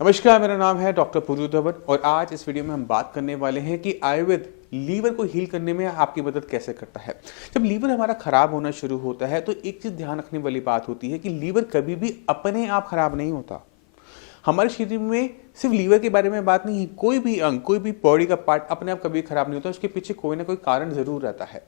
नमस्कार, मेरा नाम है डॉक्टर पुरु धवन और आज इस वीडियो में हम बात करने वाले हैं कि आयुर्वेद लीवर को हील करने में आपकी मदद कैसे करता है। जब लीवर हमारा खराब होना शुरू होता है तो एक चीज ध्यान रखने वाली बात होती है कि लीवर कभी भी अपने आप खराब नहीं होता। हमारे शरीर में सिर्फ लीवर के बारे में बात नहीं है, कोई भी अंग, कोई भी बॉडी का पार्ट अपने आप कभी खराब नहीं होता, उसके पीछे कोई ना कोई कारण जरूर रहता है।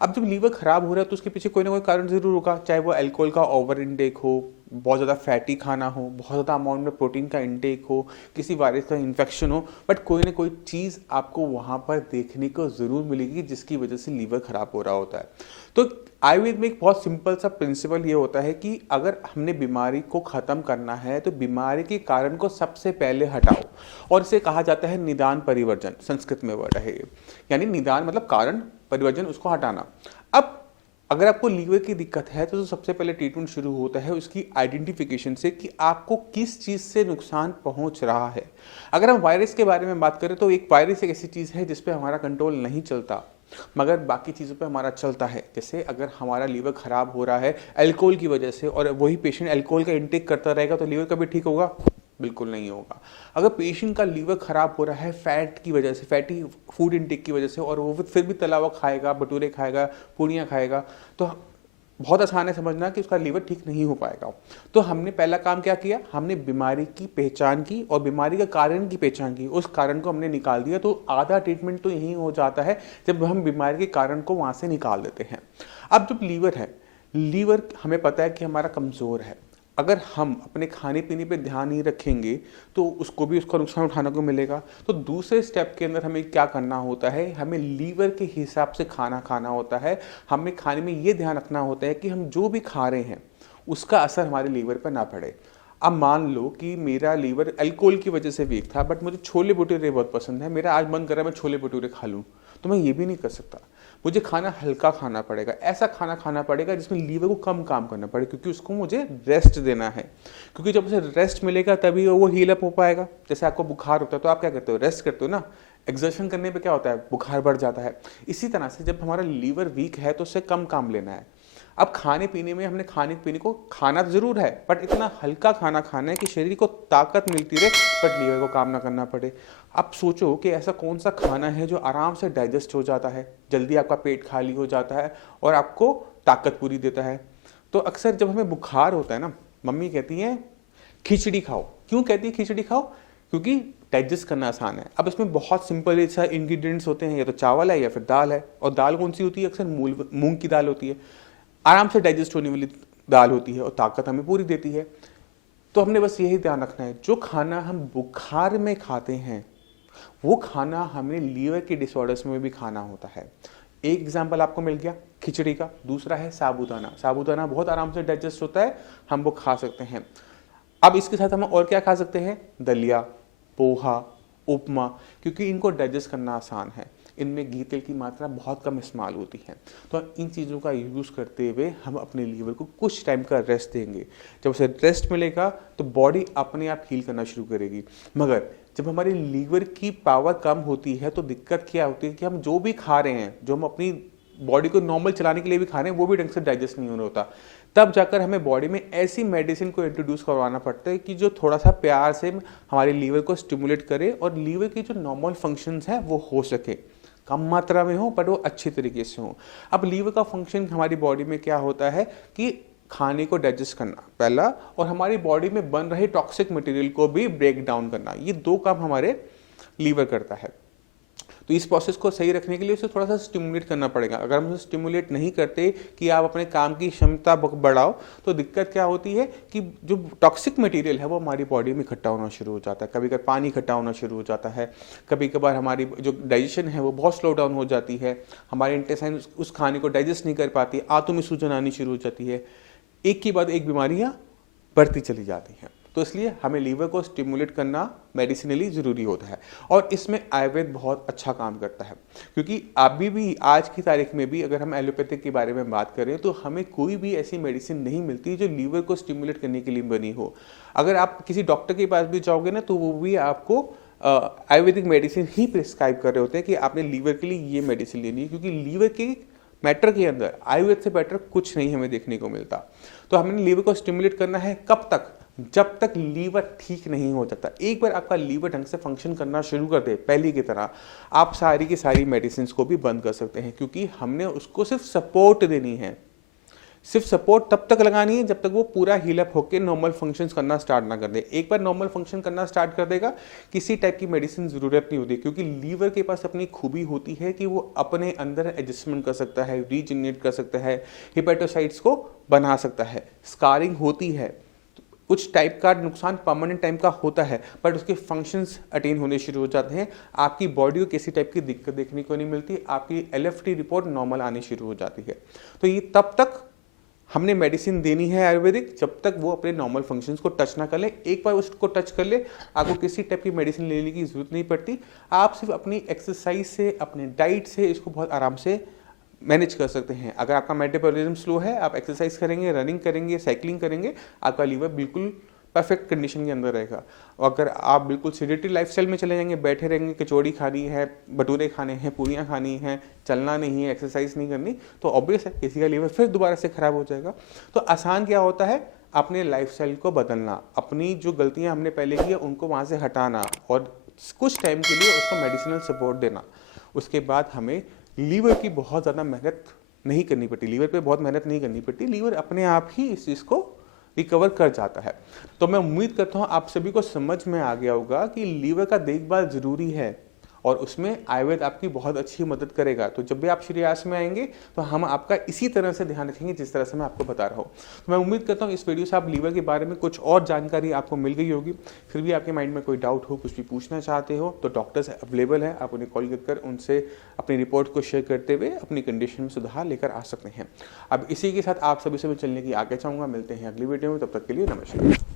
अब जब लीवर खराब हो रहा है तो उसके पीछे कोई ना कोई कारण जरूर होगा, चाहे वो अल्कोहल का ओवर इनटेक हो, बहुत ज़्यादा फैटी खाना हो, बहुत ज़्यादा अमाउंट में प्रोटीन का इनटेक हो, किसी वायरस का इन्फेक्शन हो, बट कोई ना कोई चीज़ आपको वहाँ पर देखने को ज़रूर मिलेगी जिसकी वजह से लीवर खराब हो रहा होता है। तो आयुर्वेद में एक बहुत सिंपल सा प्रिंसिपल ये होता है कि अगर हमने बीमारी को ख़त्म करना है तो बीमारी के कारण को सबसे पहले हटाओ, और इसे कहा जाता है निदान परिवर्जन, संस्कृत में वर्ड है ये। यानी निदान मतलब कारण, परिवर्जन उसको हटाना। अब अगर आपको लीवर की दिक्कत है तो सबसे पहले ट्रीटमेंट शुरू होता है उसकी आइडेंटिफिकेशन से कि आपको किस चीज़ से नुकसान पहुंच रहा है। अगर हम वायरस के बारे में बात करें तो एक वायरस एक ऐसी चीज़ है जिस पे हमारा कंट्रोल नहीं चलता, मगर बाकी चीज़ों पे हमारा चलता है। जैसे अगर हमारा लीवर खराब हो रहा है अल्कोहल की वजह से और वही पेशेंट अल्कोहल का इंटेक करता रहेगा तो लीवर कभी ठीक होगा? बिल्कुल नहीं होगा। अगर पेशेंट का लीवर खराब हो रहा है फैट की वजह से, फैटी फूड इंटेक की वजह से, और वो फिर भी तला हुआ खाएगा, भटूरे खाएगा, पूड़ियाँ खाएगा, तो बहुत आसान है समझना कि उसका लीवर ठीक नहीं हो पाएगा। तो हमने पहला काम क्या किया, हमने बीमारी की पहचान की और बीमारी का कारण की पहचान की, उस कारण को हमने निकाल दिया। तो आधा ट्रीटमेंट तो यही हो जाता है जब हम बीमारी के कारण को वहाँ से निकाल देते हैं। अब जब लीवर है, लीवर हमें पता है कि हमारा कमज़ोर है। अगर हम अपने खाने पीने पे ध्यान नहीं रखेंगे तो उसको भी उसका नुकसान उठाने को मिलेगा। तो दूसरे स्टेप के अंदर हमें क्या करना होता है, हमें लीवर के हिसाब से खाना खाना होता है। हमें खाने में ये ध्यान रखना होता है कि हम जो भी खा रहे हैं उसका असर हमारे लीवर पर ना पड़े। अब मान लो कि मेरा लीवर अल्कोहल की वजह से वीक था, बट मुझे छोले भटूरे बहुत पसंद है, मेरा आज मन कर रहा है मैं छोले भटूरे खा लूँ, तो मैं ये भी नहीं कर सकता। मुझे खाना हल्का खाना पड़ेगा, ऐसा खाना खाना पड़ेगा जिसमें लीवर को कम काम करना पड़े, क्योंकि उसको मुझे रेस्ट देना है। क्योंकि जब उसे रेस्ट मिलेगा तभी वो हील अप हो पाएगा। जैसे आपको बुखार होता है तो आप क्या करते हो, रेस्ट करते हो ना। एक्सर्शन करने पे क्या होता है, बुखार बढ़ जाता है। इसी तरह से जब हमारा लीवर वीक है तो उससे कम काम लेना है। अब खाने पीने में हमने खाने पीने को खाना जरूर है, बट इतना हल्का खाना खाना है कि शरीर को ताकत मिलती रहे बट लीवर को काम ना करना पड़े। अब सोचो कि ऐसा कौन सा खाना है जो आराम से डाइजेस्ट हो जाता है, जल्दी आपका पेट खाली हो जाता है और आपको ताकत पूरी देता है। तो अक्सर जब हमें बुखार होता है ना, मम्मी कहती है खिचड़ी खाओ। क्यों कहती है खिचड़ी खाओ? क्योंकि डाइजेस्ट करना आसान है। अब इसमें बहुत सिंपल सा इंग्रेडिएंट्स होते हैं, या तो चावल है या फिर दाल है। और दाल कौन सी होती है? अक्सर मूंग की दाल होती है, आराम से डाइजेस्ट होने वाली दाल होती है और ताकत हमें पूरी देती है। तो हमने बस यही ध्यान रखना है, जो खाना हम बुखार में खाते हैं वो खाना हमें लीवर के डिसऑर्डर्स में भी खाना होता है। एक एग्जांपल आपको मिल गया खिचड़ी का। दूसरा है साबूदाना। साबूदाना बहुत आराम से डाइजेस्ट होता है, हम वो खा सकते हैं। अब इसके साथ हम और क्या खा सकते हैं? दलिया, पोहा, उपमा, क्योंकि इनको डाइजेस्ट करना आसान है। इनमें घी तेल की मात्रा बहुत कम इस्तेमाल होती है। तो इन चीज़ों का यूज़ करते हुए हम अपने लीवर को कुछ टाइम का रेस्ट देंगे। जब उसे रेस्ट मिलेगा तो बॉडी अपने आप हील करना शुरू करेगी। मगर जब हमारी लीवर की पावर कम होती है तो दिक्कत क्या होती है कि हम जो भी खा रहे हैं, जो हम अपनी बॉडी को नॉर्मल चलाने के लिए भी खा रहे हैं, वो भी ढंग से डाइजेस्ट नहीं होना होता। तब जाकर हमें बॉडी में ऐसी मेडिसिन को इंट्रोड्यूस करवाना पड़ता है कि जो थोड़ा सा प्यार से हमारे लीवर को स्टिमुलेट करे और लीवर की जो नॉर्मल फंक्शंस हैं वो हो सके, कम मात्रा में हो बट वो अच्छी तरीके से हो। अब लीवर का फंक्शन हमारी बॉडी में क्या होता है कि खाने को डाइजेस्ट करना पहला, और हमारी बॉडी में बन रहे टॉक्सिक मटेरियल को भी ब्रेक डाउन करना। ये दो काम हमारे लीवर करता है। तो इस प्रोसेस को सही रखने के लिए उसे थोड़ा सा स्टिमुलेट करना पड़ेगा। अगर हम उसे स्टिमुलेट नहीं करते कि आप अपने काम की क्षमता बढ़ाओ, तो दिक्कत क्या होती है कि जो टॉक्सिक मटेरियल है वो हमारी बॉडी में इकट्ठा होना शुरू हो जाता है। कभी कभी पानी इकट्ठा होना शुरू हो जाता है, कभी कभार हमारी जो डाइजेशन है वो बहुत स्लो डाउन हो जाती है, हमारे इंटेस्टाइन उस खाने को डाइजेस्ट नहीं कर पाती, आंतों में सूजन आनी शुरू हो जाती है, एक के बाद एक बीमारियाँ बढ़ती चली जाती हैं। तो इसलिए हमें लीवर को स्टिमुलेट करना मेडिसिनली ज़रूरी होता है, और इसमें आयुर्वेद बहुत अच्छा काम करता है। क्योंकि अभी भी आज की तारीख में भी अगर हम एलोपैथिक के बारे में बात करें तो हमें कोई भी ऐसी मेडिसिन नहीं मिलती जो लीवर को स्टिमुलेट करने के लिए बनी हो। अगर आप किसी डॉक्टर के पास भी जाओगे ना तो वो भी आपको आयुर्वेदिक मेडिसिन ही प्रिस्क्राइब कर रहे होते हैं कि आपने लीवर के लिए ये मेडिसिन लेनी है, क्योंकि लीवर के मैटर के अंदर आयुर्वेद से बेटर कुछ नहीं हमें देखने को मिलता। तो हमने लीवर को स्टिमुलेट करना है कब तक? जब तक लीवर ठीक नहीं हो जाता। एक बार आपका लीवर ढंग से फंक्शन करना शुरू कर दे पहले की तरह, आप सारी की सारी मेडिसिन को भी बंद कर सकते हैं, क्योंकि हमने उसको सिर्फ सपोर्ट देनी है। सिर्फ सपोर्ट तब तक लगानी है जब तक वो पूरा हील अप होकर नॉर्मल फंक्शंस करना स्टार्ट ना कर दे। एक बार नॉर्मल फंक्शन करना स्टार्ट कर देगा, किसी टाइप की मेडिसिन जरूरत नहीं होती, क्योंकि लीवर के पास अपनी खूबी होती है कि वो अपने अंदर एडजस्टमेंट कर सकता है, रीजनरेट कर सकता है, हिपेटोसाइट्स को बना सकता है। स्कारिंग होती है, कुछ टाइप का नुकसान परमानेंट टाइम का होता है, बट उसके फंक्शंस अटेन होने शुरू हो जाते हैं। आपकी बॉडी को किसी टाइप की दिक्कत देखने को नहीं मिलती, आपकी एलएफटी रिपोर्ट नॉर्मल आनी शुरू हो जाती है। तो ये तब तक हमने मेडिसिन देनी है आयुर्वेदिक, जब तक वो अपने नॉर्मल फंक्शंस को टच ना कर ले। एक बार उसको टच कर ले, आपको किसी टाइप की मेडिसिन लेने की जरूरत नहीं पड़ती। आप सिर्फ अपनी एक्सरसाइज से, अपने डाइट से इसको बहुत आराम से मैनेज कर सकते हैं। अगर आपका मेटाबॉलिज्म स्लो है, आप एक्सरसाइज करेंगे, रनिंग करेंगे, साइकिलिंग करेंगे, आपका लीवर बिल्कुल परफेक्ट कंडीशन के अंदर रहेगा। और अगर आप बिल्कुल सेडेटरी लाइफस्टाइल में चले जाएंगे, बैठे रहेंगे, कचौड़ी खानी है, भटूरे खाने हैं, पूरियाँ खानी हैं, चलना नहीं है, एक्सरसाइज नहीं करनी, तो ऑब्वियस है किसी का लीवर फिर दोबारा से खराब हो जाएगा। तो आसान क्या होता है, अपने लाइफस्टाइल को बदलना, अपनी जो गलतियाँ हमने पहले की है उनको वहाँ से हटाना और कुछ टाइम के लिए उसको मेडिसिनल सपोर्ट देना। उसके बाद हमें लीवर की बहुत ज़्यादा मेहनत नहीं करनी पड़ती, लीवर पे बहुत मेहनत नहीं करनी पड़ती, लीवर अपने आप ही इस चीज़ को रिकवर कर जाता है। तो मैं उम्मीद करता हूँ आप सभी को समझ में आ गया होगा कि लीवर का देखभाल ज़रूरी है और उसमें आयुर्वेद आपकी बहुत अच्छी मदद करेगा। तो जब भी आप श्री आस में आएंगे तो हम आपका इसी तरह से ध्यान रखेंगे जिस तरह से मैं आपको बता रहा हूँ। तो मैं उम्मीद करता हूँ इस वीडियो से आप लीवर के बारे में कुछ और जानकारी आपको मिल गई होगी। फिर भी आपके माइंड में कोई डाउट हो, कुछ भी पूछना चाहते हो, तो डॉक्टर्स अवेलेबल है, आप उन्हें कॉल कर उनसे अपनी रिपोर्ट को शेयर करते हुए अपनी कंडीशन में सुधार लेकर आ सकते हैं। अब इसी के साथ आप सभी से मैं चलने की आगे चाहूँगा। मिलते हैं अगली वीडियो में, तब तक के लिए नमस्कार।